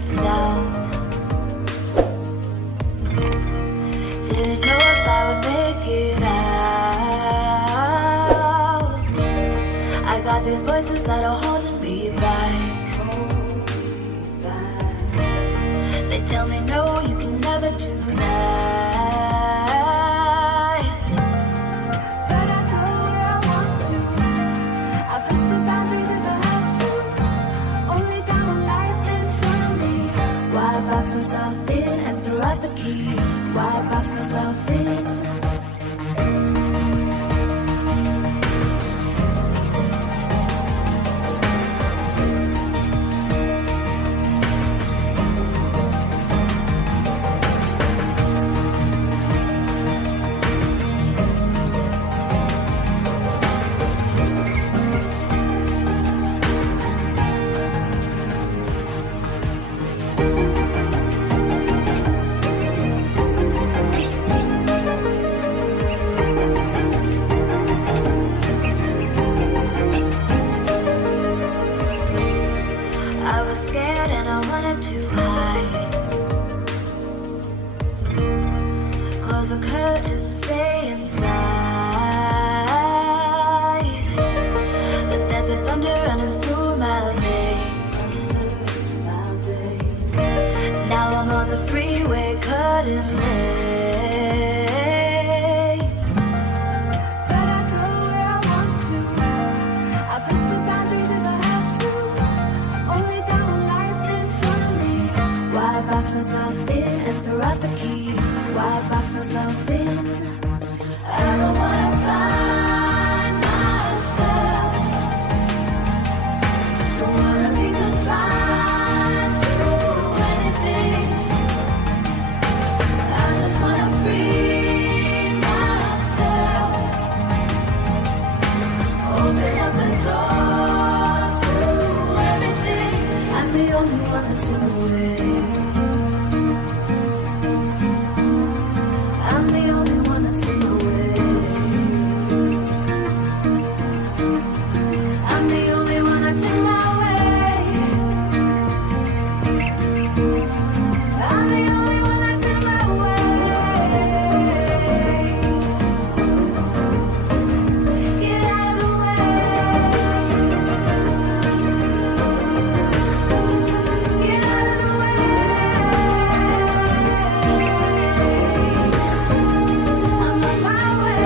been down. Didn't know if I would make it out. I got these voices that are holding me back. They tell me no, you can never do that. But I go where I want to. I push the boundaries if I have to. Only down life in front of me. Why box myself in and throw out the key? Why box myself in? I was scared and I wanted to hide. Close the curtains, stay inside. But there's a thunder running through my veins. Now I'm on the freeway cutting lanes. But I go where I want to. I push the boundaries if I have to. Only down life in front of me. Why box myself in and throw out the key? Why box myself in? I don't wanna find myself. Don't wanna be confined to anything. I just wanna free myself. Open up the door to everything. I'm the only one that's in the way. I'm the only one that's in the way. I'm the only one that's in my way. I'm the only one that's in my way. Get out of the way. Get out of the way. I'm on my way.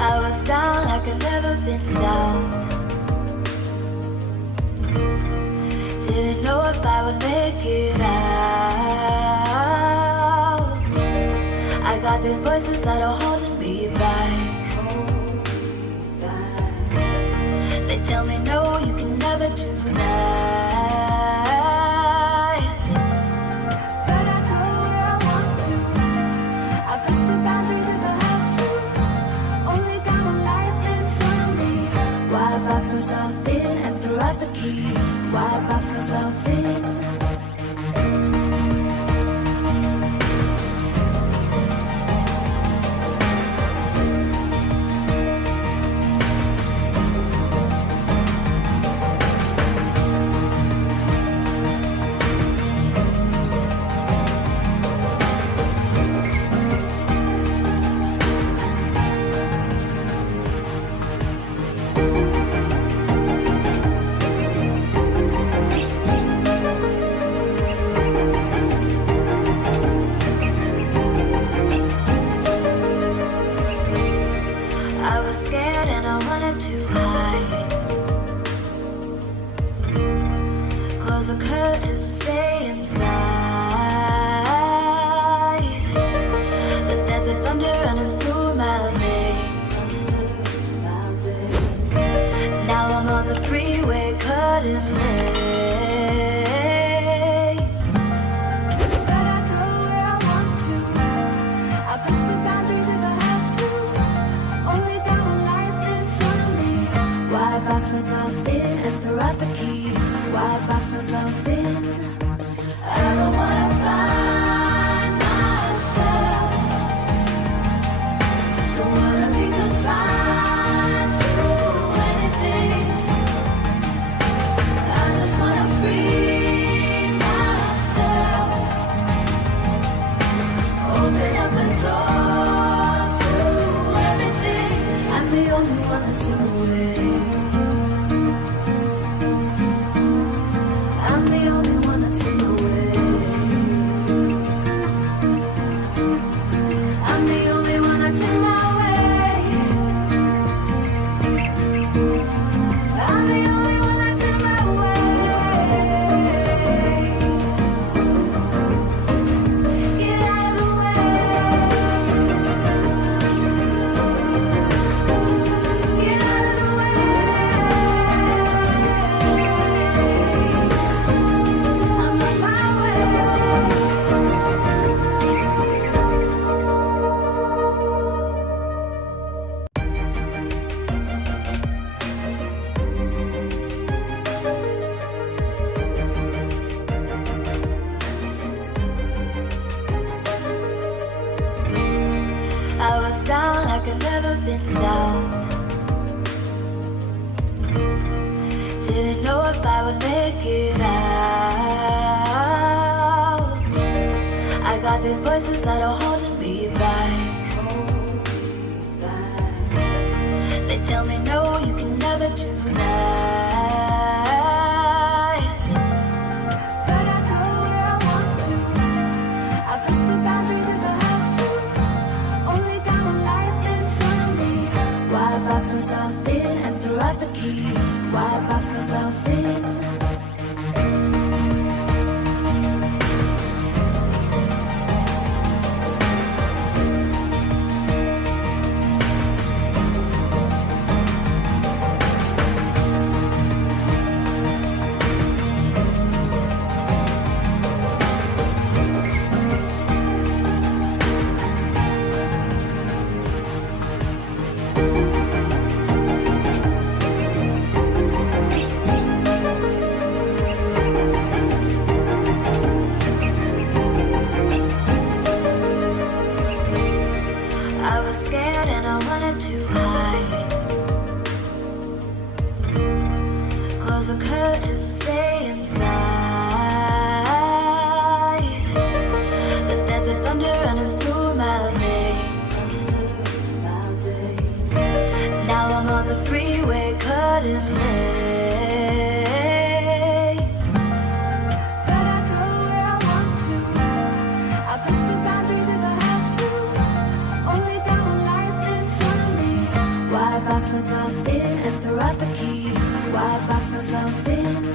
I was down like I'd never been down. Didn't know if I would make it out. I got these voices that are holding me back. They tell me no, you can never do that. But I go where I want to. I push the boundaries if I have to. Only down life in front of me. Why box myself in and throw out the key? Why box myself in? I was scared and I wanted to hide. Close the curtains, stay inside. But there's a thunder running through my veins. Now I'm on the freeway cutting lanes. But I go where I want to. I push the boundaries if I have to. Only down life in front of me. Why box myself in and throw out the key. Why box myself in? I don't wanna find myself. Don't wanna be confined to anything. I just wanna free myself. Open up the door to everything. I'm the only one that's in the way. I'm the only one that's in the way. I'm the only one that's in my way. I'm the only one that's in my way. Get out of the way. Get out of the way. I'm on my way. I was down like I'd never been down. Didn't know if I would make it out. I got these voices that are holding me back. They tell me no, you can never do that. But I go where I want to. I push the boundaries if I have to. Only got one life in front of me. Why box myself in and throw out the key? Why box myself in? I was scared and I wanted to hide. Close the curtains, stay inside. But there's a thunder running through my veins. Now I'm on the freeway, cutting lanes. But I go where I want to. I push the boundaries if I have to. Only got one life in front of me. Why box myself in and throw out the key? Why box myself in?